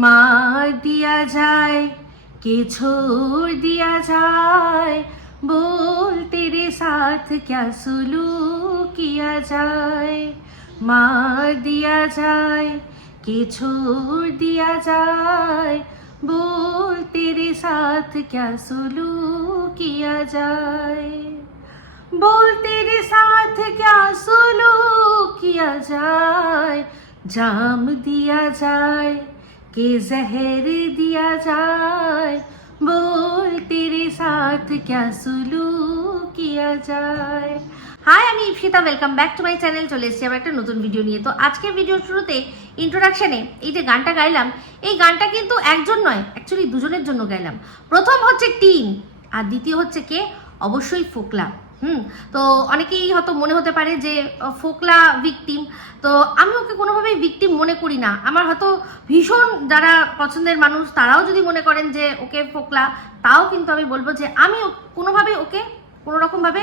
मार दिया जाए कि छोड़ दिया जाए, बोल तेरे साथ क्या सुलूक किया जाए। मार दिया जाए कि छोड़ दिया जाए, बोल तेरे साथ क्या सुलूक किया जाए। बोल तेरे साथ क्या सुलूक किया जाए, जाम दिया जाए कि जहर दिया जाए, बोल तेरे साथ क्या सुलूक किया जाए। হাই, আমি Ipsita, welcome back to my channel. চলে এসেছি আবার একটা নতুন ভিডিও নিয়ে। তো আজকের ভিডিওর শুরুতে ইন্ট্রোডাকশনে এই যে গানটা গাইলাম, এই গানটা কিন্তু একজন নয়, অ্যাকচুয়ালি দুজনের জন্য গাইলাম। প্রথম হচ্ছে টিন, আর দ্বিতীয় হচ্ছে কে, অবশ্যই ফোকলা। তো অনেকেই হয়তো মনে হতে পারে যে ফোকলা ভিকটিম, তো আমি ওকে কোনোভাবেই ভিকটিম মনে করি না। আমার হয়তো ভীষণ যারা পছন্দের মানুষ তারাও যদি মনে করেন যে ওকে ফোকলা, তাও কিন্তু আমি বলবো যে আমি কোনোভাবেই ওকে কোনোরকমভাবে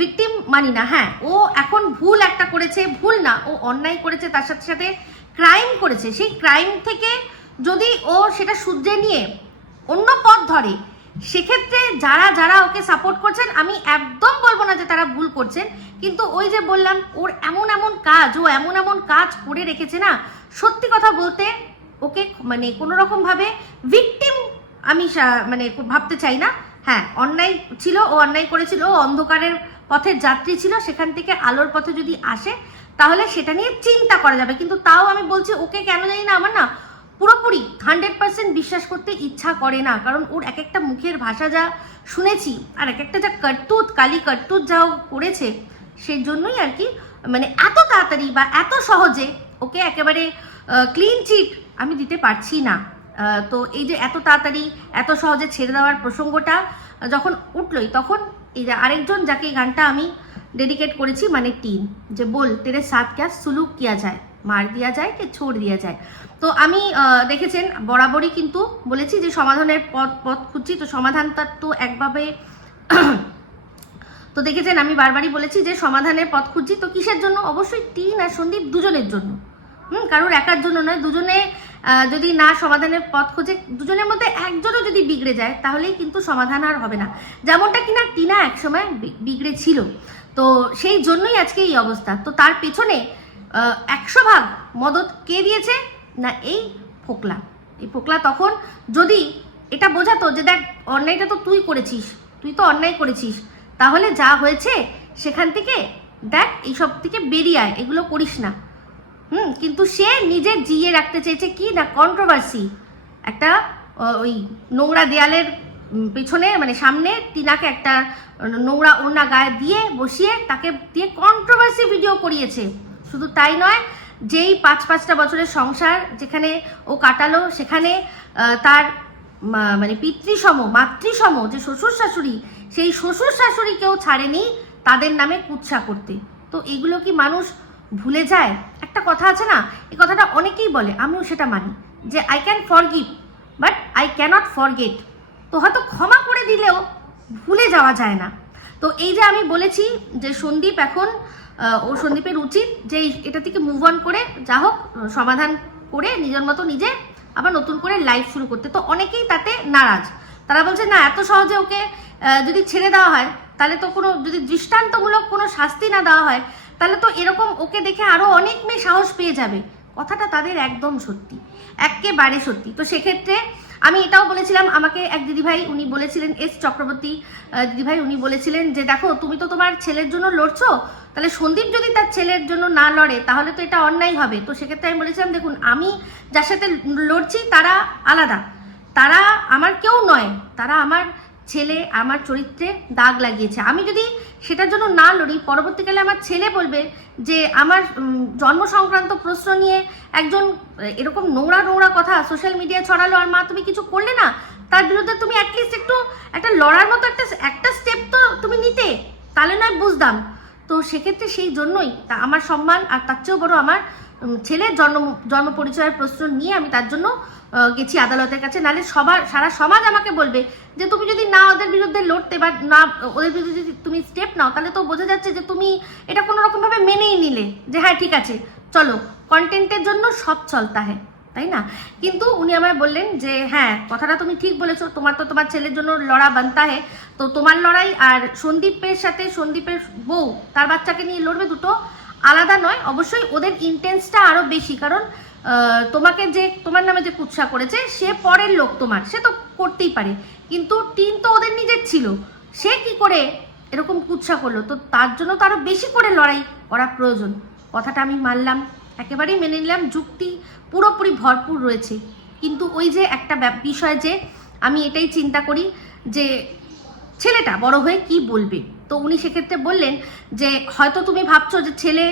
ভিকটিম মানি না। হ্যাঁ, ও এখন ভুল একটা করেছে, ভুল না, ও অন্যায় করেছে, তার সাথে সাথে ক্রাইম করেছে। সেই ক্রাইম থেকে যদি ও সেটা শুধরে নিয়ে অন্য পথ ধরে, সেক্ষেত্রে যারা যারা ওকে সাপোর্ট করছেন, আমি একদম বলবো না যে তারা ভুল করছেন, কিন্তু ওই যে বললাম, ওর এমন এমন কাজ, ও এমন এমন কাজ করে রেখেছে না, সত্যি কথা বলতে ওকে মানে কোনো রকমভাবে ভিকটিম আমি মানে ভাবতে চাই না। হ্যাঁ, অন্যায় ছিল, ও অন্যায় করেছিল, ও অন্ধকারের পথের যাত্রী ছিল, সেখান থেকে আলোর পথে যদি আসে তাহলে সেটা নিয়ে চিন্তা করা যাবে। কিন্তু তাও আমি বলছি, ওকে কেন জানি না আমার না পুরোপুরি 100% বিশ্বাস করতে ইচ্ছা করে না। কারণ ওর এক একটা মুখের ভাষা যা শুনেছি, আর এক একটা যা করতুত, কালি করতুত যা করেছে, সেই জন্যই আর কি মানে এত তাড়াতাড়ি বা এত সহজে ওকে একেবারে ক্লিন চিট আমি দিতে পারছি না। তো এই যে এত তাড়াতাড়ি এত সহজে ছেড়ে দেওয়ার প্রসঙ্গটা যখন উঠলই, তখন এই যে আরেকজন যাকে এই গানটা আমি ডেডিকেট করেছি, মানে টিন, যে বল তেরে সাথ ক্যা সুলুক কিয়া যায়, মার দিয়া যায় কে ছোড় দিয়া যায়। তো আমি দেখেছেন বরাবরই কিন্তু বলেছি যে সমাধানের পথ খুঁজছি, তো সমাধানটা তো একভাবে তো দেখেছেন আমি বারবারই বলেছি যে সমাধানের পথ খুঁজছি। তো কিসের জন্য? অবশ্যই টিন আর সন্দীপ দুজনের জন্য, কারোর একার জন্য নয়। দুজনে যদি না সমাধানের পথ খোঁজে, দুজনের মধ্যে একজনও যদি বিগড়ে যায়, তাহলেই কিন্তু সমাধান আর হবে না, যেমনটা কিনা টিনা একসময় বিগড়ে ছিল। তো সেই জন্যই আজকে এই অবস্থা। তো তার পেছনে 100% মদত কে দিয়েছে না, এই ফোকলা। এই ফোকলা তখন যদি এটা বোঝাতো যে দেখ অন্যায়টা তো তুই করেছিস, তুই তো অন্যায় করেছিস, তাহলে যা হয়েছে সেখান থেকে দেখ, এইসব থেকে বেরিয়ে আয়, এগুলো করিস না। কিন্তু সে নিজে জিয়ে রাখতে চেয়েছে কি না, কন্ট্রোভার্সি, একটা ওই নোংরা দেয়ালের পেছনে মানে সামনে টিনাকে একটা নোংরা ওড়না গায়ে দিয়ে বসিয়ে তাকে দিয়ে কন্ট্রোভার্সি ভিডিও করিয়েছে। শুধু তাই নয়, যেই 5-5টা বছরের সংসার যেখানে ও কাটালো, সেখানে তার মানে পিতৃসম মাতৃসম যে শ্বশুর শাশুড়ি, সেই শ্বশুর শাশুড়িকেও ছাড়েনি তাদের নামে কুৎসা করতে। তো এগুলো কি মানুষ ভুলে যায়? একটা কথা আছে না, এই কথাটা অনেকেই বলে, আমিও সেটা মানি, যে I can forgive but I cannot forget. তো হয়তো ক্ষমা করে দিলেও ভুলে যাওয়া যায় না। তো এই যে আমি বলেছি যে সন্দীপ এখন সন্দীপের উচিত যে এটা থেকে মুভ অন করে যা হোক সমাধান করে নিজের মতো নিজে আবার নতুন করে লাইফ শুরু করতে। তো অনেকেই তাতে নারাজ, তারা বলছে না এত সহজে ওকে যদি ছেড়ে দেওয়া হয়, তাহলে তো কোনো যদি দৃষ্টান্তমূলক কোনো শাস্তি না দেওয়া হয়, তাহলে তো এরকম ওকে দেখে আরো অনেক মেয়ে সাহস পেয়ে যাবে। কথাটা তাদের একদম সত্যি, একেবারে সত্যি। তো সেক্ষেত্রে আমি এটাও বলেছিলাম, আমাকে এক দিদিভাই উনি বলেছিলেন, এস চক্রবর্তী দিদিভাই, উনি বলেছিলেন যে দেখো তুমি তো তোমার ছেলের জন্য লড়ছো, তাহলে সন্দীপ যদি তার ছেলের জন্য না লড়ে তাহলে তো এটা অন্যায় হবে। তো সেক্ষেত্রে আমি বলেছিলাম দেখুন, আমি যার সাথে লড়ছি তারা আলাদা, তারা আমার কেউ নয়, তারা আমার ছেলে, আমার চরিত্রে দাগ লাগিয়েছে। আমি যদি সেটার জন্য না লড়ি, পরবর্তীকালে আমার ছেলে বলবে যে আমার জন্ম সংক্রান্ত প্রশ্ন নিয়ে একজন এরকম নোংরা নোংরা কথা সোশ্যাল মিডিয়ায় ছড়ালো, আর মা তুমি কিছু করলে না, তার বিরুদ্ধে তুমি অ্যাটলিস্ট একটা লড়ার মতো একটা স্টেপ তো তুমি নিতে, তাহলে নয় বুঝতাম। তো সেক্ষেত্রে সেই জন্যই আমার সম্মান, আর তার চেয়েও বড় আমার ছেলের জন্ম পরিচয়ের প্রশ্ন নিয়ে আমি তার জন্য গেছি আদালতের কাছে। নাহলে সারা সমাজ আমাকে বলবে যে তুমি যদি না ওদের বিরুদ্ধে লড়তে বা না ওদের বিরুদ্ধে যদি তুমি স্টেপ নাও, তাহলে তো বোঝা যাচ্ছে যে তুমি এটা কোনো রকম ভাবে মেনেই নিলে যে হ্যাঁ ঠিক আছে চলো, কন্টেন্টের জন্য সব চলতা হ্যাঁ। তাই না? কিন্তু উনি আমায় বললেন যে হ্যাঁ, কথাটা তুমি ঠিক বলেছো, তোমার তো তোমার ছেলের জন্য লড়া বানতা হে, তো তোমার লড়াই আর সন্দীপের সাথে সন্দীপের বউ তার বাচ্চাকে নিয়ে লড়বে, দুটো আলাদা নয়। অবশ্যই ওদের ইন্টেন্সটা আরও বেশি, কারণ তোমাকে যে তোমার নামে যে কুৎসা করেছে সে পরের লোক, তোমার সে তো করতেই পারে, কিন্তু টিন তো ওদের নিজের ছিল, সে কি করে এরকম কুৎসা করলো, তো তার জন্য তো আরও বেশি করে লড়াই করা প্রয়োজন। কথাটা আমি মানলাম, একেবারেই মেনে নিলাম, যুক্তি পুরোপুরি ভরপুর রয়েছে। কিন্তু ওই যে একটা বিষয়, যে আমি এটাই চিন্তা করি যে ছেলেটা বড় হয়ে কি বলবে। তো উনি সেক্ষেত্রে বললেন যে হয়তো তুমি ভাবছো যে ছেলে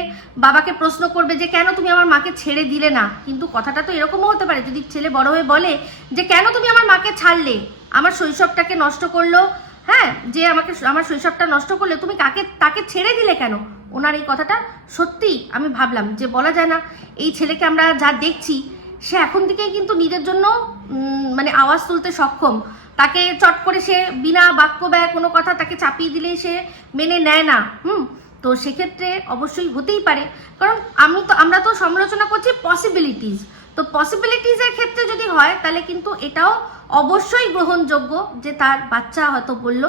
বাবাকে প্রশ্ন করবে যে কেন তুমি আমার মাকে ছেড়ে দিলে না, কিন্তু কথাটা তো এরকমও হতে পারে, যদি ছেলে বড় হয়ে বলে যে কেন তুমি আমার মাকে ছাড়লে, আমার শৈশবটাকে নষ্ট করলো, হ্যাঁ, যে আমাকে আমার শৈশবটা নষ্ট করলে, তুমি তাকে ছেড়ে দিলে কেন। ওনার এই কথাটা সত্যি আমি ভাবলাম যে বলা যায় না, এই ছেলেকে আমরা যা দেখছি সে এখন থেকেই কিন্তু নিজের জন্য মানে আওয়াজ তুলতে সক্ষম। তাকে চট করে সে বিনা বাক্য ব্যয় কোনো কথা তাকে চাপিয়ে দিলে সে মেনে নেয় না। তো সেক্ষেত্রে অবশ্যই হতেই পারে, কারণ আমরা তো সমালোচনা করছি পসিবিলিটিস, তো পসিবিলিটিসের ক্ষেত্রে যদি হয় তাহলে কিন্তু এটাও অবশ্যই গ্রহণযোগ্য যে তার বাচ্চা হয়তো বলল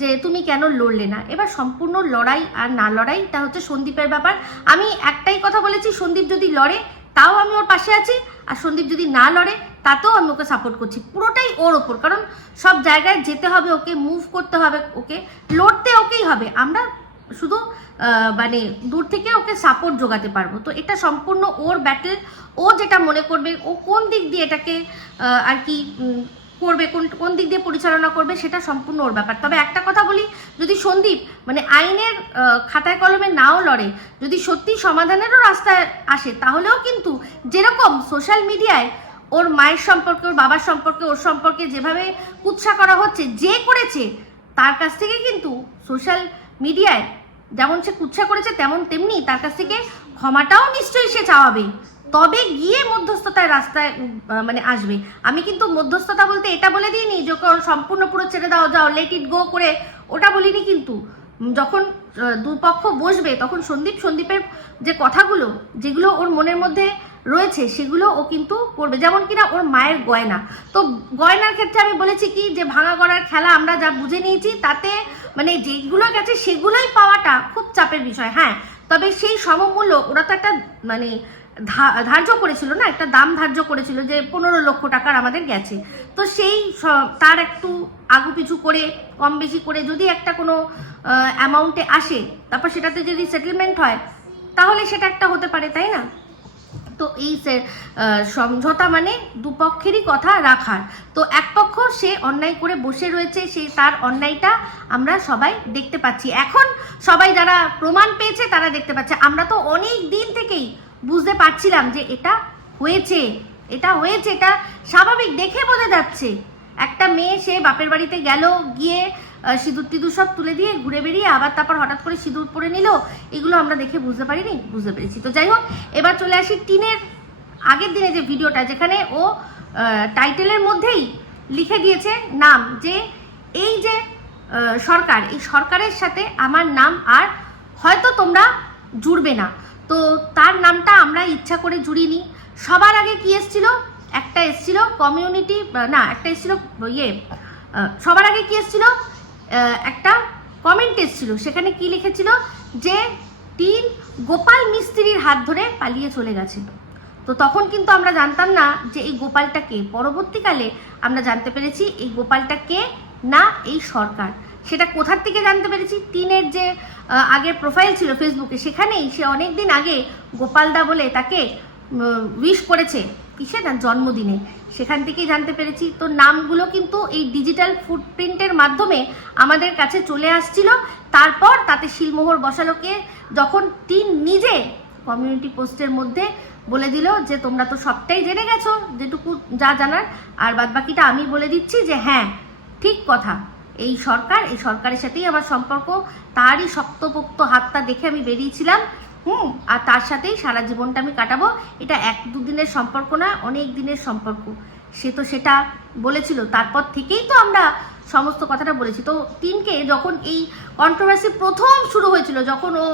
যে তুমি কেন লড়লে না। এবার সম্পূর্ণ লড়াই আর না লড়াই তা হচ্ছে সন্দীপের ব্যাপার। আমি একটাই কথা বলেছি, সন্দীপ যদি লড়ে তাও আমি ওর পাশে আছি, আর সন্দীপ যদি না লড়ে তাতেও আমি ওকে সাপোর্ট করছি, পুরোটাই ওর ওপর, কারণ সব জায়গায় যেতে হবে ওকে, মুভ করতে হবে ওকে, লড়তে ওকেই হবে, আমরা শুধু মানে দূর থেকে ওকে সাপোর্ট জোগাতে পারবো। তো এটা সম্পূর্ণ ওর ব্যাটেল, ও যেটা মনে করবে, ও কোন দিক দিয়ে এটাকে আর কি করবে, কোন দিক দিয়ে পরিচালনা করবে, সেটা সম্পূর্ণ ওর ব্যাপার। তবে একটা কথা বলি, যদি সন্দীপ মানে আইনের খাতায় কলমে নাও লড়ে, যদি সত্যি সমাধানেরও রাস্তায় আসে, তাহলেও কিন্তু যেরকম সোশ্যাল মিডিয়ায় ওর মায়ের সম্পর্কে, ওর বাবার সম্পর্কে, ওর সম্পর্কে যেভাবে কুৎসা করা হচ্ছে, যে করেছে তার কাছ থেকে কিন্তু সোশ্যাল মিডিয়ায় যেমন সে কুৎসা করেছে তেমনি তার কাছ থেকে ক্ষমাটাও নিশ্চয়ই সে চাওয়াবে, তবে গিয়ে মধ্যস্থতার রাস্তায় মানে আসবে। আমি কিন্তু মধ্যস্থতা বলতে এটা বলে দিইনি যে সম্পূর্ণ পুরো ছেড়ে দাও, যাও লেট ইট গো করে, ওটা বলিনি। কিন্তু যখন দুপক্ষ বসবে তখন সন্দীপের যে কথাগুলো, যেগুলো ওর মনের মধ্যে রয়েছে, সেগুলো ও কিন্তু করবে। যেমন কিনা ওর মায়ের গয়না, তো গয়নার ক্ষেত্রে আমি বলেছি কি যে ভাঙা গড়ার খেলা আমরা যা বুঝে নিয়েছি, তাতে মানে যেগুলো গেছে সেগুলোই পাওয়াটা খুব চাপের বিষয়। হ্যাঁ, তবে সেই সমমূল্য ওরা তো একটা মানে ধার্য করেছিল না, একটা দাম ধার্য করেছিল যে 15 লক্ষ টাকার আমাদের গেছে, তো সেই তার একটু আগু পিছু করে কম বেশি করে যদি একটা কোনো অ্যামাউন্টে আসে, তারপর সেটাতে যদি সেটেলমেন্ট হয়, তাহলে সেটা একটা হতে পারে, তাই না? তো এই সমঝোতা মানে দুপক্ষেরই কথা রাখার। তো এক পক্ষ সে অন্যায় করে বসে রয়েছে, তার অন্যায়টা আমরা সবাই দেখতে পাচ্ছি, এখন সবাই যারা প্রমাণ পেয়েছে তারা দেখতে পাচ্ছে। আমরা তো অনেক দিন থেকেই বুঝতে পারছিলাম যে এটা হয়েছে, এটা স্বাভাবিক, দেখে বোঝা যাচ্ছে। একটা মেয়ে সে বাপের বাড়িতে গেল, গিয়ে সিঁদুর টিঁদুর সব তুলে দিয়ে ঘুরে বেরিয়ে আবার তারপর হঠাৎ করে সিঁদুর পরে নিল, এগুলো আমরা দেখে বুঝতে পারিনি, বুঝতে পেরেছি। তো যাই হোক, এবার চলে আসি টিনের আগের দিনে যে ভিডিওটা, যেখানে ও টাইটেলের মধ্যেই লিখে দিয়েছে নাম, যে এই যে সরকার, এই সরকারের সাথে আমার নাম আর হয়তো তোমরা জুড়বে না। তো তার নামটা আমরা ইচ্ছা করে জুড়িনি। সবার আগে কি এসছিল, একটা এসছিল কমিউনিটি, না একটা এসছিল সবার আগে কি এসছিল, একটা কমেন্ট এসছিল, সেখানে কি লিখেছিল যে টিন গোপাল মিস্ত্রির হাত ধরে পালিয়ে চলে গেছে। তো তখন কিন্তু আমরা জানতাম না যে এই গোপালটা কে, পরবর্তীকালে আমরা জানতে পেরেছি এই গোপালটা কে না এই সরকার। সেটা কোথার থেকে জানতে পেরেছি, টিনের যে আগের প্রোফাইল ছিল ফেসবুকে, সেখানেই সে অনেক দিন আগে গোপালদা বলে তাকে উইশ করেছে, কিসে না জন্মদিনে, সেখান থেকেই জানতে পেরেছি। তো নামগুলো কিন্তু এই ডিজিটাল ফুটপ্রিন্টের মাধ্যমে আমাদের কাছে চলে আসছিল, তারপর তাতে শিলমোহর বসালো কে, যখন টিন নিজে কমিউনিটি পোস্টের মধ্যে বলে দিল যে তোমরা তো সবটাই জেনে গেছো, যেটুকু যা জানার, আর বাদবাকিটা আমি বলে দিচ্ছি যে হ্যাঁ ঠিক কথা, এই সরকারের সাথেই আমার সম্পর্ক, তারই শক্তপোক্ত হাতটা দেখে আমি বেরিয়েছিলাম, আর তার সাথেই সারা জীবনটা আমি কাটাবো। এটা 1-2 দিনের সম্পর্ক না, অনেক দিনের সম্পর্ক। সে তো সেটা বলেছিল, তারপর থেকেই তো আমরা সমস্ত কথাটা বলেছি। তো টিনকে যখন এই কন্ট্রোভার্সি প্রথম শুরু হয়েছিল, যখন ও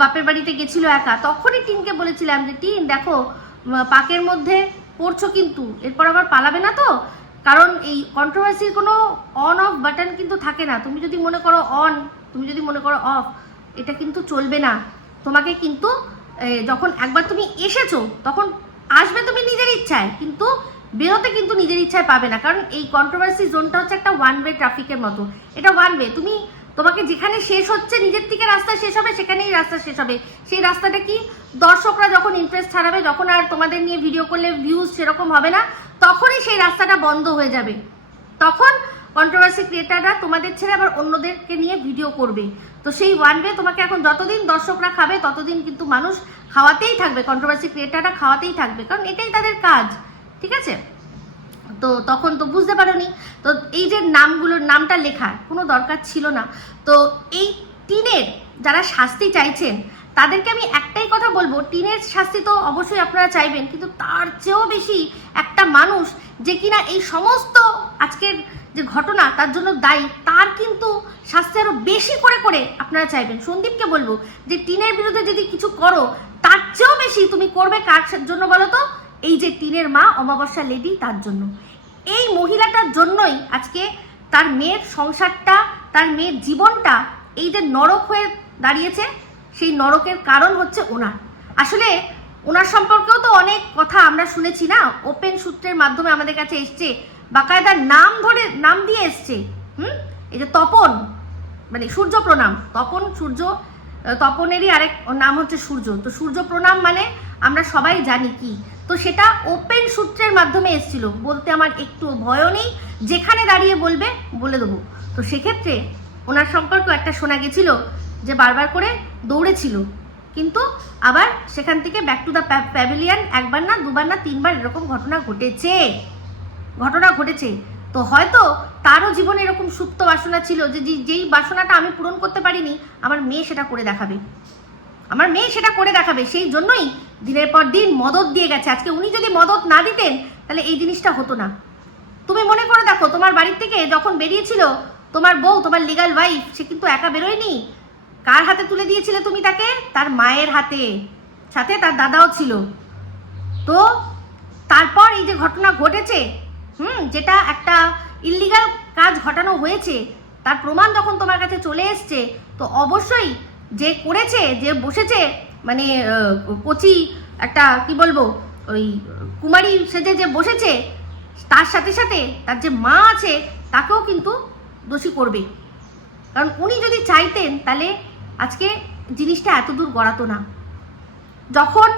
বাপের বাড়িতে গেছিল একা, তখনই টিনকে বলেছিলাম যে টিন দেখো, পাকের মধ্যে পড়ছো কিন্তু এরপর আবার পালাবে না তো, কারণ এই কন্ট্রোভার্সির কোনো অন অফ বাটন কিন্তু থাকে না। তুমি যদি মনে করো অন, তুমি যদি মনে করো অফ, এটা কিন্তু চলবে না। তোমাকে কিন্তু যখন একবার তুমি এসেছো তখন আসবে তুমি নিজের ইচ্ছায়, কিন্তু বেরোতে কিন্তু নিজের ইচ্ছায় পাবে না, কারণ এই কন্ট্রোভার্সি জোনটা হচ্ছে একটা ওয়ান ওয়ে ট্রাফিকের মতো। এটা ওয়ান ওয়ে, তোমাকে যেখানে শেষ হচ্ছে নিজের থেকে রাস্তা শেষ হবে, সেখানেই রাস্তা শেষ হবে। সেই রাস্তাটা কি, দর্শকরা যখন ইন্টারেস্ট হারাবে, যখন আর তোমাদের নিয়ে ভিডিও করলে ভিউজ সেরকম হবে না, তখনই সেই রাস্তাটা বন্ধ হয়ে যাবে। তখন কন্ট্রোভার্সি ক্রিয়েটাররা তোমাদের ছেড়ে আবার অন্যদেরকে নিয়ে ভিডিও করবে। তো সেই ওয়ান ওয়ে তোমাকে এখন যতদিন দর্শকরা খাবে ততদিন কিন্তু মানুষ খাওয়াতেই থাকবে, কন্ট্রোভার্সি ক্রিয়েটাররা খাওয়াতেই থাকবে, কারণ এটাই তাদের কাজ, ঠিক আছে? তো তখন তো বুঝতে পারোনি। তো এই যে নামটা লেখার কোনো দরকার ছিল না। তো এই টিনের যারা শাস্তি চাইছেন তাদেরকে আমি একটাই কথা বলবো, টিনের শাস্তি তো অবশ্যই আপনারা চাইবেন, কিন্তু তার চেয়েও বেশি একটা মানুষ যে কিনা এই সমস্ত আজকের যে ঘটনা তার জন্য দায়ী, তার কিন্তু শাস্তি আরো বেশি করে করে আপনারা চাইবেন। সন্দীপকে বলবো যে টিনের বিরুদ্ধে যদি কিছু করো, তার চেয়েও বেশি তুমি করবে কার জন্য বলো তো? এই যে টিনের মা অমাবস্যা লেডি, তার জন্য। এই মহিলাটার জন্যই আজকে তার মেয়ের সংসারটা, তার মেয়ের জীবনটা এই যে নরক হয়ে দাঁড়িয়েছে, সেই নরকের কারণ হচ্ছে ওনার। আসলে ওনার সম্পর্কেও তো অনেক কথা আমরা শুনেছি না, ওপেন সূত্রের মাধ্যমে আমাদের কাছে এসছে, বাকায়দার নাম দিয়ে এসছে। এই যে তপন, মানে সূর্য প্রণাম, তপনেরই আরেক নাম হচ্ছে সূর্য। তো সূর্য প্রণাম মানে আমরা সবাই জানি কি, তো সেটা ওপেন সূত্রের মাধ্যমে এসেছিল। বলতে আমার একটু ভয়ও নেই, যেখানে দাঁড়িয়ে বলবে বলে দেবো। তো সেক্ষেত্রে ওনার সম্পর্ক একটা শোনা গেছিল যে বারবার করে দৌড়েছিল, কিন্তু আবার সেখান থেকে ব্যাক টু দ্য প্যাভিলিয়ন একবার না, দুবার না, তিনবার এরকম ঘটনা ঘটেছে। তো হয়তো তারও জীবনে এরকম সুপ্ত বাসনা ছিল যে যেই বাসনাটা আমি পূরণ করতে পারিনি, আমার মেয়ে সেটা করে দেখাবে। সেই জন্যই দিনের পর দিন মদত দিয়ে গেছে। আজকে উনি যদি মদত না দিতেন তাহলে এই জিনিসটা হতো না। তুমি মনে করে দেখো, তোমার বাড়ির থেকে যখন বেরিয়েছিল তোমার বউ, তোমার লিগাল ওয়াইফ, সে কিন্তু একা বেরোয়নি। কার হাতে তুলে দিয়েছিলে তুমি তাকে? তার মায়ের হাতে, সাথে তার দাদাও ছিল। তো তারপর এই যে ঘটনা ঘটেছে, যেটা একটা ইল্লিগাল কাজ ঘটানো হয়েছে, তার প্রমাণ যখন তোমার কাছে চলে এসছে, তো অবশ্যই যে করেছে, যে বসেছে, মানে কচি একটা কি বলবো, ওই কুমারী সেজে যে বসেছে, তার সাথে সাথে তার যে মা আছে তাকেও কিন্তু দোষী করবে। কারণ উনি যদি চাইতেন তাহলে আজকে জিনিসটা এত দূর গড়াতো না। যখন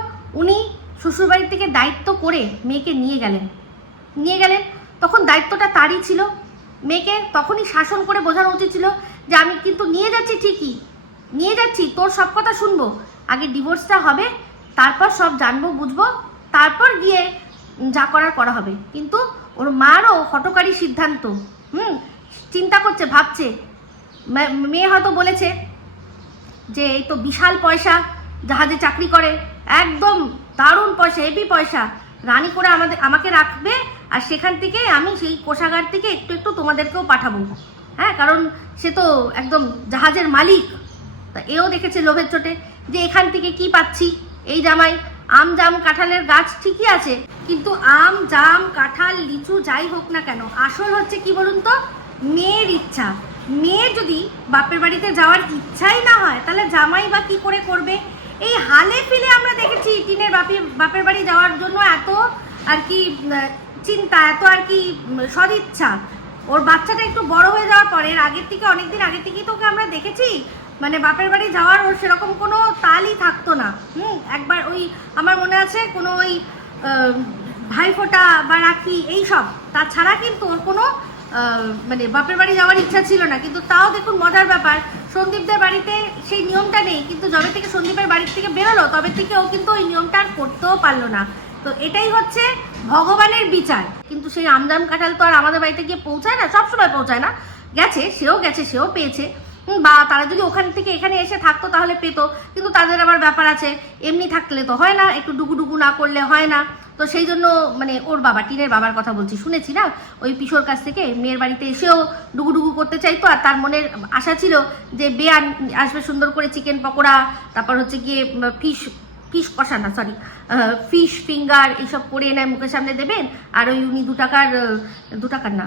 উনি শ্বশুরবাড়ি থেকে দায়িত্ব করে মেয়েকে নিয়ে গেলেন, তখন দায়িত্বটা তারই ছিল। মেয়েকে তখনই শাসন করে বোঝানো উচিত ছিল যে আমি কিন্তু নিয়ে যাচ্ছি, ঠিকই নিয়ে যাচ্ছি, তোর সব কথা শুনবো, আগে ডিভোর্সটা হবে, তারপর সব জানবো বুঝবো, তারপর গিয়ে যা করা হবে। কিন্তু ওর মারও হঠকারী সিদ্ধান্ত, চিন্তা করছে, ভাবছে, মেয়ে হয়তো বলেছে যে এই তো বিশাল পয়সা, জাহাজে চাকরি করে, একদম দারুণ পয়সা, হেভি পয়সা, রানী করে আমাকে রাখবে, আর সেখান থেকে আমি সেই কোষাগার থেকে একটু একটু তোমাদেরকেও পাঠাবো। হ্যাঁ, কারণ সে তো একদম জাহাজের মালিক। তা এও দেখেছে লোভের চোটে যে এখান থেকে কি পাচ্ছি, এই জামাই আম জাম কাঁঠালের গাছ ঠিকই আছে, কিন্তু আম জাম কাঁঠাল লিচু যাই হোক না কেন, আসল হচ্ছে কি বলুন তো, মেয়ের ইচ্ছা। মেয়ের যদি বাপের বাড়িতে যাওয়ার ইচ্ছাই না হয়, তাহলে জামাই বা কি করে করবে? এই হালে ফিলে আমরা দেখেছি টিনের বাপের বাড়ি যাওয়ার জন্য এত আর কি চিন্তা, এত আর কি সদিচ্ছা। ওর বাচ্চাটা একটু বড় হয়ে যাওয়ার পরে, অনেকদিন আগের থেকেই তোকে আমরা দেখেছি, মানে বাপের বাড়ি যাওয়ার ওর সেরকম কোনো তালই থাকতো না। একবার ওই আমার মনে আছে কোনো ওই ভাইফোঁটা বা রাখি এইসব, তাছাড়া কিন্তু ওর কোনো মানে বাপের বাড়ি যাওয়ার ইচ্ছা ছিল না। কিন্তু তাও দেখুন মজার ব্যাপার, সন্দীপদের বাড়িতে সেই নিয়মটা নেই, কিন্তু যবে থেকে সন্দীপের বাড়ির থেকে বেরোলো তবে থেকে ও কিন্তু ওই নিয়মটা আর করতেও পারলো না। তো এটাই হচ্ছে ভগবানের বিচার। কিন্তু সেই আমজাম কাঁঠাল তো আর আমাদের বাড়িতে গিয়ে পৌঁছায় না, সবসময় পৌঁছায় না। গেছে, সেও পেয়েছে, বা তারা যদি ওখান থেকে এখানে এসে থাকতো তাহলে পেতো, কিন্তু তাদের আবার ব্যাপার আছে, এমনি থাকলে তো হয় না, একটু ডুগু না করলে হয় না। তো সেই জন্য মানে ওর বাবা, টিনের বাবার কথা বলছি, শুনেছি না ওই পিসোর কাছ থেকে, মেয়ের বাড়িতে এসেও ডুগু করতে চাইতো, আর তার মনের আশা ছিল যে বেয়ান আসবে সুন্দর করে চিকেন পকোড়া, তারপর হচ্ছে গিয়ে ফিশ ফিশ কষা না, সরি, ফিশ ফিঙ্গার এইসব করে এনে মুখের সামনে দেবেন, আর ওই উনি 2 টাকার না,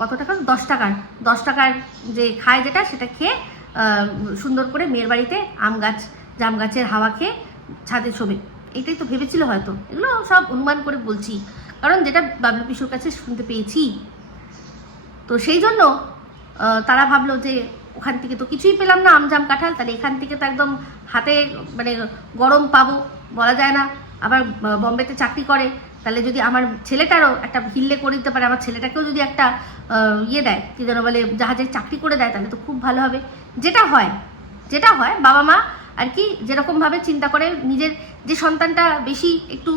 কত টাকার, 10 টাকার যে খায় যেটা, সেটা খেয়ে সুন্দর করে মেয়ের বাড়িতে জাম গাছের হাওয়া খেয়ে ছাদে শোবে। এটাই তো ভেবেছিল হয়তো। এগুলো সব অনুমান করে বলছি, কারণ যেটা বাবলু পিসুর কাছে শুনতে পেয়েছি। তো সেই জন্য তারা ভাবলো যে ওখান থেকে তো কিছুই পেলাম না, আমজাম কাঁঠাল, তাহলে এখান থেকে তো একদম হাতে মানে গরম পাবো, বলা যায় না। আবার বম্বেতে চাকরি করে, তাহলে যদি আমার ছেলেটারও একটা হিল্লে করে দিতে পারে, আমার ছেলেটাকেও যদি একটা ইয়ে দেয়, কি যেন বলে, জাহাজে চাকরি করে দেয়, তাহলে তো খুব ভালো হবে। যেটা হয় বাবা মা আর কি যেরকমভাবে চিন্তা করে, নিজের যে সন্তানটা বেশি একটু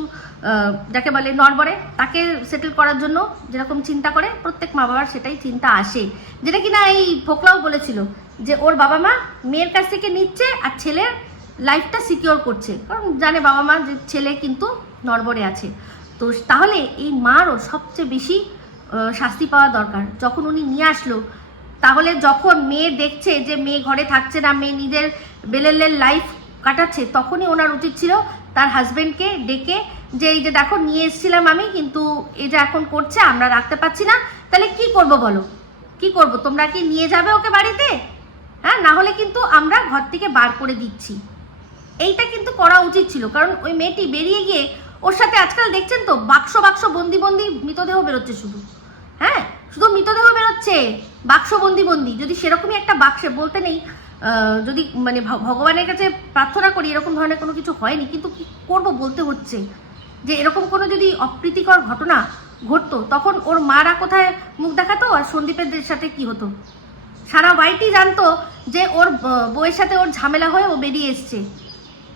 যাকে বলে নড়বড়ে, তাকে সেটেল করার জন্য যেরকম চিন্তা করে, প্রত্যেক মা বাবার সেটাই চিন্তা আসে। যেটা কিনা এই ফোকলাও বলেছিল যে ওর বাবা মা মেয়ের কাছ থেকে নিচ্ছে আর ছেলের লাইফটা সিকিওর করছে, কারণ জানে বাবা মা যে ছেলে কিন্তু নড়বড়ে আছে। তো তাহলে এই মারও সবচেয়ে বেশি শাস্তি পাওয়া দরকার। যখন উনি নিয়ে আসলো, তাহলে যখন মেয়ে দেখছে যে মেয়ে ঘরে থাকছে না, মেয়ে নিজের বেলেলের লাইফ কাটাচ্ছে, তখনই ওনার উচিত ছিল তার হাজবেন্ডকে ডেকে যে এই যে দেখো নিয়ে এসেছিলাম আমি, কিন্তু এই যে এখন করছে আমরা রাখতে পারছি না, তাহলে কি করব বলো, কি করব, তোমরা কি নিয়ে যাবে ওকে বাড়িতে? হ্যাঁ, না হলে কিন্তু আমরা ঘর থেকে বার করে দিচ্ছি। এইটা কিন্তু করা উচিত ছিল, কারণ ওই মেয়েটি বেরিয়ে গিয়ে ওর সাথে আজকাল দেখছেন তো বাক্স বন্দি মৃতদেহ বেরোচ্ছে শুধু। হ্যাঁ, শুধু মৃতদেহ বেরোচ্ছে, বাক্স বন্দি। যদি সেরকমই একটা বাক্সে, বলতে নেই যদি মানে ভগবানের কাছে প্রার্থনা করি এরকম ধরনের কোনো কিছু হয়নি, কিন্তু কি করব বলতে হচ্ছে যে এরকম কোনো যদি অপ্রীতিকর ঘটনা ঘটতো, তখন ওর মারা কোথায় মুখ দেখাতো, আর সন্দীপের সাথে কি হতো? সারা ওয়াইটি জানতো যে ওর বউয়ের সাথে ওর ঝামেলা হয়ে ও বেরিয়ে এসছে।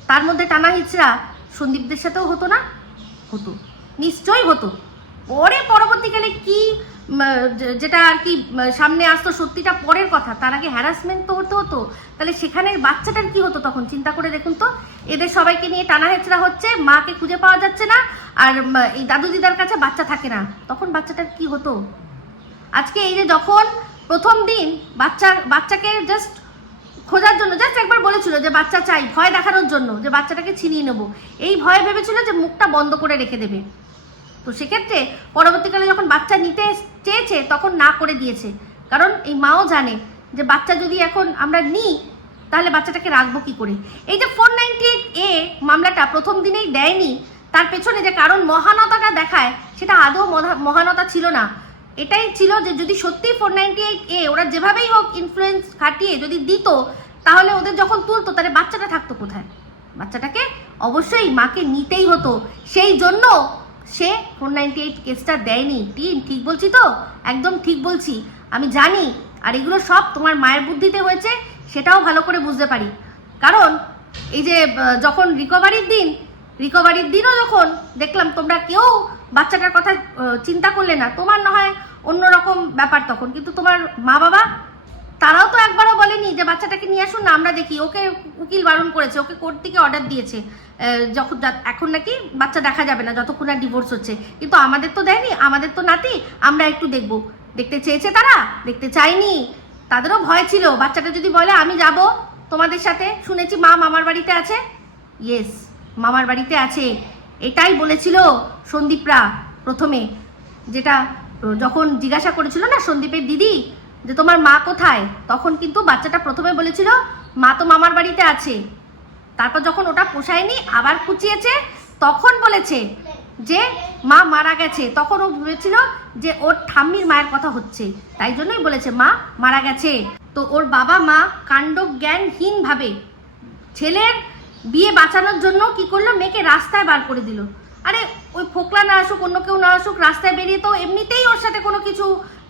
তার মধ্যে টানা হিচড়া সন্দীপদের সাথেও হতো না? হতো, নিশ্চয়ই হতো। পরবর্তীকালে কি যেটা আর কি সামনে আসতো সত্যিটা পরের কথা, তার আগে হ্যারাসমেন্ট তো হতো। তাহলে সেখানে বাচ্চাটার কি হতো তখন? চিন্তা করে দেখুন তো। এদের সবাইকে নিয়ে টানা হেঁচড়া হচ্ছে, মাকে খুঁজে পাওয়া যাচ্ছে না, আর এই দাদু দিদার কাছে বাচ্চা থাকে না, তখন বাচ্চাটার কি হতো? আজকে এই যে যখন প্রথম দিন বাচ্চাকে জাস্ট খোঁজার জন্য জাস্ট একবার বলেছিল যে বাচ্চা চাই, ভয় দেখানোর জন্য যে বাচ্চাটাকে ছিনিয়ে নেবো, এই ভয় ভেবেছিল যে মুখটা বন্ধ করে রেখে দেবে। তো সেক্ষেত্রে পরবর্তীকালে যখন বাচ্চা নিতে চেয়েছে তখন না করে দিয়েছে, কারণ এই মাও জানে যে বাচ্চা যদি এখন আমরা নিই তাহলে বাচ্চাটাকে রাখবো কি করে। এই যে 498A মামলাটা প্রথম দিনেই দেয়নি, তার পেছনে যে কারণ মহানতাটা দেখায়, সেটা আদৌ মহানতা ছিল না। এটাই ছিল যে যদি সত্যি 498A ওরা যেভাবেই হোক ইনফ্লুয়েন্স খাটিয়ে যদি দিত, তাহলে ওদের যখন তুলতো তাহলে বাচ্চাটা থাকতো কোথায়? বাচ্চাটাকে অবশ্যই মাকে নিতেই হতো। সেই জন্য সে 498 কেসটা দেয়নি। ঠিক বলছি তো? একদম ঠিক বলছি, আমি জানি। আর এগুলো সব তোমার মায়ের বুদ্ধিতে হয়েছে, সেটাও ভালো করে বুঝতে পারি। কারণ এই যে যখন রিকভারির দিনও যখন দেখলাম তোমরা কেউ বাচ্চাটার কথা চিন্তা করলে না, তোমার না হয় অন্যরকম ব্যাপার তখন, কিন্তু তোমার মা বাবা তারাও তো একবারও বলেনি যে বাচ্চাটাকে নিয়ে আসুন না, আমরা দেখি। ওকে উকিল বারণ করেছে, ওকে কোর্ট থেকে অর্ডার দিয়েছে যখন এখন নাকি বাচ্চা দেখা যাবে না যতক্ষণ না ডিভোর্স হচ্ছে, কিন্তু আমাদের তো দেয়নি, আমাদের তো নাতি, আমরা একটু দেখবো। দেখতে চেয়েছে তারা? দেখতে চায়নি। তাদেরও ভয় ছিল, বাচ্চাটা যদি বলে আমি যাব তোমাদের সাথে, শুনেছি মা মামার বাড়িতে আছে, ইয়েস মামার বাড়িতে আছে, এটাই বলেছিল সন্দীপরা প্রথমে। যেটা যখন জিজ্ঞাসা করেছিল না সন্দীপের দিদি যে তোমার মা কোথায়, তখন কিন্তু বাচ্চাটা প্রথমে বলেছিল মা তো মামার বাড়িতে আছে। তারপর যখন ওটা পোষায়নি আবার খুঁচিয়েছে, তখন বলেছে যে মা মারা গেছে। তখন ও ভেবেছিল যে ওর ঠাম্মির মায়ের কথা হচ্ছে, তাই জন্যই বলেছে মা মারা গেছে। তো ওর বাবা মা কাণ্ড জ্ঞানহীন ভাবে ছেলের বিয়ে বাঁচানোর জন্য কি করলো, মেয়েকে রাস্তায় বার করে দিল। আরে ওই ফোকলা না আসুক, অন্য কেউ না আসুক, রাস্তায় বেরিয়ে তো এমনিতেই ওর সাথে কোনো কিছু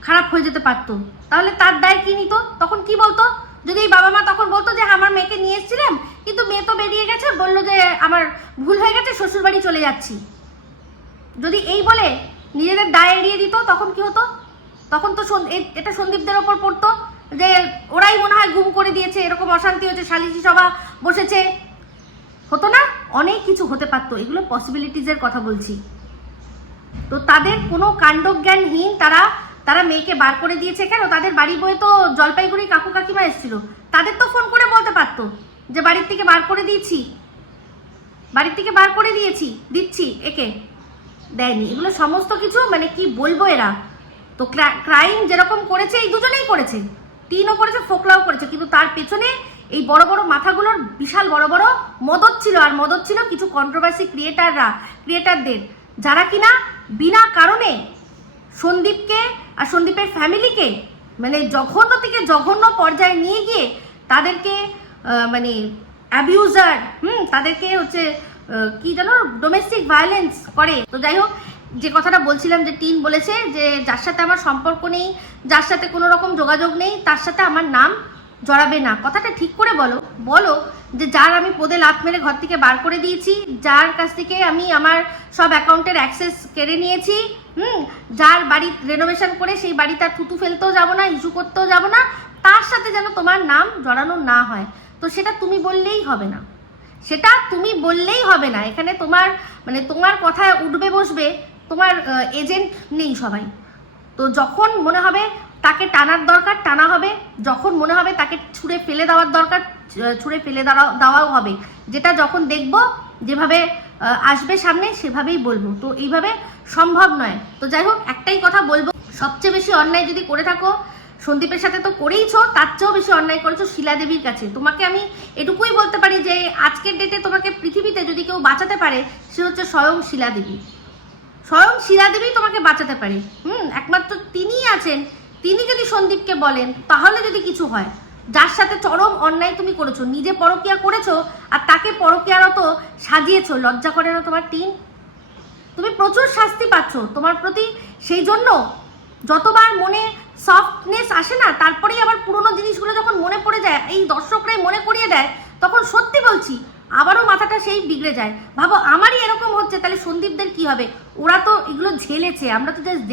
খারাপ হয়ে যেতে পারতো, তাহলে তার দায় কি নিত? তখন কি বলতো? যদি বাবা মা তখন বলতো যে আমার মেয়েকে নিয়ে এসেছিলাম, কিন্তু মেয়ে তো বেরিয়ে গেছে, বললো যে আমার ভুল হয়ে গেছে, শ্বশুর বাড়ি চলে যাচ্ছি, যদি এই বলে নিজেদের দায় এড়িয়ে দিত, তখন কি হতো? তখন তো এটা সন্দীপদের ওপর পড়তো যে ওরাই মনে হয় গুম করে দিয়েছে, এরকম অশান্তি হচ্ছে, সালিশি সভা বসেছে, হতো না? অনেক কিছু হতে পারতো। এগুলো পসিবিলিটিজের কথা বলছি। তো তাদের কোনো কাণ্ডজ্ঞানহীন, তারা মেয়েকে বার করে দিয়েছে কেন? তাদের বাড়ি বয়ে তো জলপাইগুড়ি কাকু কাকিমা এসেছিল, তাদের তো ফোন করে বলতে পারতো যে বাড়ির থেকে বার করে দিয়েছি। বাড়ির থেকে বার করে দিচ্ছি একে, দেয়নি। এগুলো সমস্ত কিছু মানে কি বলবো, এরা তো ক্রাইম যেরকম করেছে এই দুজনেই করেছে, টিনও করেছে, ফোকলাও করেছে, কিন্তু তার পেছনে এই বড় বড় মাথাগুলোর বিশাল বড় বড় মদত ছিল। আর মদত ছিল কিছু কন্ট্রোভার্সি ক্রিয়েটারদের, যারা কিনা বিনা কারণে সন্দীপকে আর সন্দীপের ফ্যামিলিকে মানে জঘন্য থেকে জঘন্য পর্যায়ে নিয়ে গিয়ে তাদেরকে মানে অ্যাবিউজার, তাদেরকে হচ্ছে কি জানো ডোমেস্টিক ভায়োলেন্স করে। তো যাই হোক, যে কথাটা বলছিলাম, যে টিন বলেছে যে যার সাথে আমার সম্পর্ক নেই, যার সাথে কোনো রকম যোগাযোগ নেই, তার সাথে আমার নাম জড়াবে না। কথাটা ঠিক করে বলো যে যার আমি পদে লাত মেরে ঘর থেকে বার করে দিয়েছি, যার কাছ থেকে আমি আমার সব অ্যাকাউন্টের অ্যাক্সেস কেড়ে নিয়েছি, যার বাড়ি রেনোভেশন করে সেই বাড়ি তার থুতু ফেলতেও যাব না, ইস্যু করতেও যাব না, তার সাথে যেন তোমার নাম জড়ানো না হয়। তো সেটা তুমি বললেই হবে না, এখানে তোমার কথায় উঠবে বসবে তোমার এজেন্ট নেই সবাই। তো যখন মনে হবে তাকে টানার দরকার টানা হবে, যখন মনে হবে তাকে ছুঁড়ে ফেলে দেওয়ার দরকার ছুঁড়ে ফেলে দেওয়াও হবে। যেটা যখন দেখবো যেভাবে আসবে সামনে সেভাবেই বলবো। তো এইভাবে সম্ভব নয়। তো যাই হোক, একটাই কথা বলবো, সবচেয়ে বেশি অন্যায় যদি করে থাকো সন্দীপের সাথে তো করেইছো, তার চেয়েও বেশি অন্যায় করেছো শিলা দেবীর কাছে। তোমাকে আমি এটুকুই বলতে পারি যে আজকের ডেটে তোমাকে পৃথিবীতে যদি কেউ বাঁচাতে পারে সে হচ্ছে স্বয়ং শিলা দেবী। স্বয়ং শিলা দেবী তোমাকে বাঁচাতে পারে। একমাত্র তিনিই আছেন, তিনি যদি সন্দীপকে বলেন তাহলে যদি কিছু হয়। যার সাথে চরম অন্যায় তুমি করেছো, নিজে পরকিয়া করেছো আর তাকে পরকিয়ারত সাজিয়েছো, লজ্জা করে না তোমার টিন? তুমি প্রচুর শাস্তি পাচ্ছ তোমার প্রতি। সেই জন্য যতবার মনে সফটনেস আসে না, তারপরেই আবার পুরোনো জিনিসগুলো যখন মনে পড়ে যায়, এই দর্শকরাই মনে করিয়ে দেয়, তখন সত্যি বলছি আবারও মাথাটা সেই বিগড়ে যায়। ভাবো আমারই এরকম হচ্ছে, তাহলে সন্দীপদের কি হবে? ওরা তো এগুলো ঝেলেছে, আমরা তো জাস্ট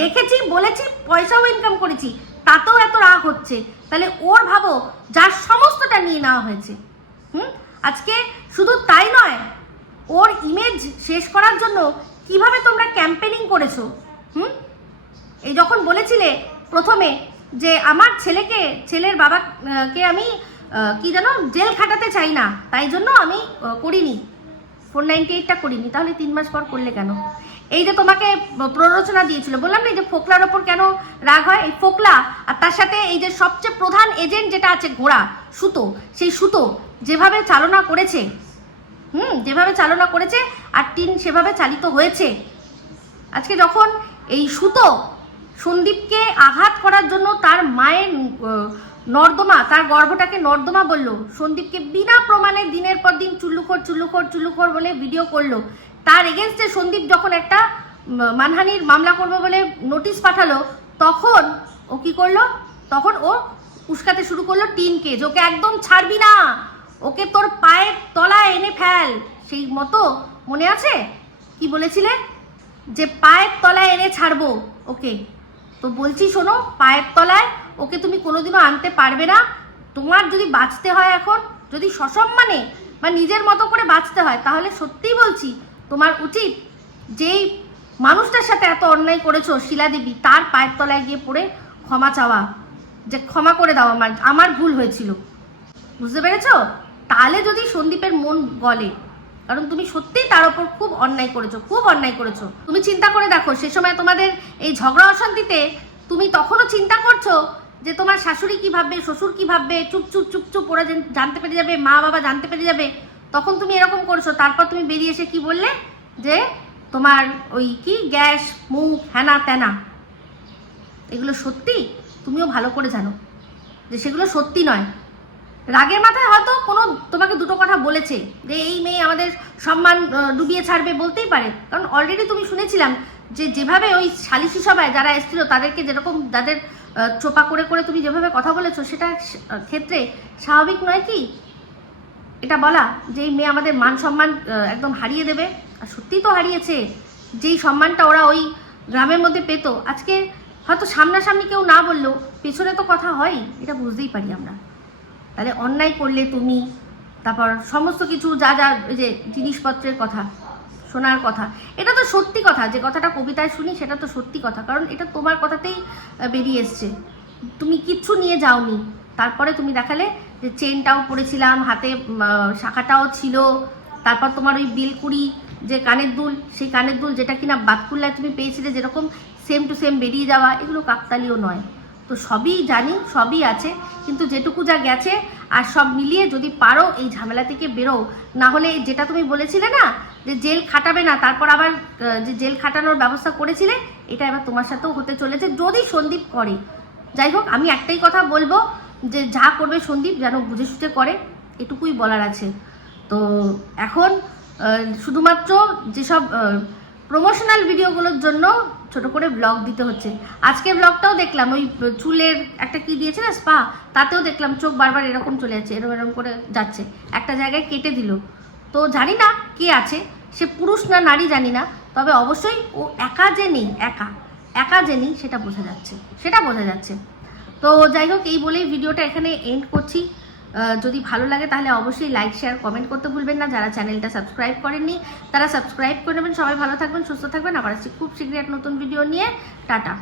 দেখেছি বলেছি, পয়সাও ইনকাম করেছি, তাতেও এত রাগ হচ্ছে। তাহলে ওর ভাবো যার সমস্তটা নিয়ে নেওয়া হয়েছে। আজকে শুধু তাই নয়, ওর ইমেজ শেষ করার জন্য কিভাবে তোমরা ক্যাম্পেনিং করেছো। এই যখন বলেছিলে প্রথমে যে আমার ছেলের বাবাকে আমি কি জানো জেল খাটাতে চাই না, তাই জন্য আমি করিনি, 498টা করিনি, তাহলে 3 মাস পর করলে কেন? এই যে তোমাকে প্ররোচনা দিয়েছিল, বললাম না এই যে ফোকলার ওপর কেন রাগ হয়, এই ফোকলা আর তার সাথে এই যে সবচেয়ে প্রধান এজেন্ট যেটা আছে ঘোড়া সুতো, সেই সুতো যেভাবে চালনা করেছে আর টিন সেভাবে চালিত হয়েছে। আজকে যখন এই সুতো সন্দীপকে আঘাত করার জন্য তার মায়ের নর্দমা, তার গর্ভটাকে নর্দমা বললো, সন্দীপকে বিনা প্রমাণে দিনের পর দিন চুল্লুখোর বলে ভিডিও করলো, তার এগেনস্টে সন্দীপ যখন একটা মানহানির মামলা করবে বলে নোটিশ পাঠালো, তখন ও কি করলো? তখন ও উস্কাতে শুরু করলো টিনকে, যে ওকে একদম ছাড়বি না, ওকে তোর পায়ের তলায় এনে ফেল। সেই মতো মনে আছে কি বলেছিলে, যে পায়ের তলায় এনে ছাড়বো ওকে। তো বলছি শোনো, পায়ের তলায় ওকে তুমি কোনোদিনও আনতে পারবে না। তোমার যদি বাঁচতে হয়, এখন যদি সসম্মানে বা নিজের মতো করে বাঁচতে হয়, তাহলে সত্যিই বলছি তোমার উচিত যেই মানুষটার সাথে এত অন্যায় করেছো শিলা দেবী, তার পায়ের তলায় গিয়ে পড়ে ক্ষমা চাওয়া, যে ক্ষমা করে দাও, আমার ভুল হয়েছিল। বুঝতে পেরেছো? তাহলে যদি সন্দীপের মন গলে, কারণ তুমি সত্যিই তার ওপর খুব অন্যায় করেছো। তুমি চিন্তা করে দেখো, সে সময় তোমাদের এই ঝগড়া অশান্তিতে তুমি তখনও চিন্তা করছো যে তোমার শাশুড়ি কি ভাববে, শ্বশুর কি ভাববে, চুপ ওরা জানতে পেরে যাবে, মা বাবা জানতে পেরে যাবে, তখন তুমি এরকম করছো। তারপর তুমি বেরিয়ে এসে কি বললে, যে তোমার ওই কি গ্যাস মুখ হ্যানা ত্যানা, এগুলো সত্যি? তুমিও ভালো করে জানো যে সেগুলো সত্যি নয়। রাগের মাথায় হয়তো কোনো তোমাকে দুটো কথা বলেছে, যে এই মেয়ে আমাদের সম্মান ডুবিয়ে ছাড়বে, বলতেই পারে। কারণ অলরেডি তুমি শুনেছিলাম যে যেভাবে ওই সালিশি সভায় যারা এসেছিল তাদেরকে যেরকম যাদের চোপা করে তুমি যেভাবে কথা বলেছো, সেটা ক্ষেত্রে স্বাভাবিক নয় কি এটা বলা, যে এই মেয়ে আমাদের মান সম্মান একদম হারিয়ে দেবে? আর সত্যিই তো হারিয়েছে। যেই সম্মানটা ওরা ওই গ্রামের মধ্যে পেতো, আজকে হয়তো সামনাসামনি কেউ না বললেও পেছনে তো কথা হয়, এটা বুঝতেই পারি আমরা। তাহলে অন্যায় করলে তুমি, তারপর সমস্ত কিছু যা যে জিনিসপত্রের কথা, শোনার কথা, এটা তো সত্যি কথা। যে কথাটা কবিতায় শুনি সেটা তো সত্যি কথা, কারণ এটা তোমার কথাতেই বেরিয়ে এসছে। তুমি কিচ্ছু নিয়ে যাওনি, তারপরে তুমি দেখালে যে চেনটাও পরেছিলাম, হাতে শাখাটাও ছিল, তারপর তোমার ওই বেলকুড়ি যে কানের দুল, সেই কানের দুল যেটা কিনা বাতকুল্লায় তুমি পেয়েছিলে যেরকম সেম টু সেম বেরিয়ে যাওয়া, এগুলো কাকতালীয় নয়। তো সবই জানি, সবই আছে, কিন্তু যেটুকু যা গেছে আর সব মিলিয়ে যদি পারো এই ঝামেলা থেকে বেরো। না হলে যেটা তুমি বলেছিলে না যে জেল খাটাবে না, তারপর আবার যে জেল খাটানোর ব্যবস্থা করেছিলে, এটা এবার তোমার সাথেও হতে চলেছে যদি সন্দীপ করে। যাই হোক, আমি একটাই কথা বলবো যে যা করবে সন্দীপ যেন বুঝে সুঝে করে, এটুকুই বলার আছে। তো এখন শুধুমাত্র যেসব প্রমোশনাল ভিডিওগুলোর জন্য ছোট করে ব্লগ দিতে হচ্ছে। আজকের ব্লগটাও দেখলাম, ওই চুলের একটা কি দিয়েছে না স্পা, তাতেও দেখলাম চোখ বারবার এরকম চলে যাচ্ছে, এরকম এরকম করে যাচ্ছে, একটা জায়গায় কেটে দিল। তো জানি না কে আছে, সে পুরুষ না নারী জানি না, তবে অবশ্যই ও একা যে নেই, একা যে নেই সেটা বোঝা যাচ্ছে। তো যাই হোক, এই বলেই ভিডিওটা এখানে এন্ড করছি। যদি ভালো লাগে তাহলে অবশ্যই লাইক শেয়ার কমেন্ট করতে ভুলবেন না। যারা চ্যানেলটা সাবস্ক্রাইব করেননি তারা সাবস্ক্রাইব করে নেবেন। সবাই ভালো থাকবেন, সুস্থ থাকবেন। আবার আসছি খুব শীঘ্রই এক নতুন ভিডিও নিয়ে। টাটা।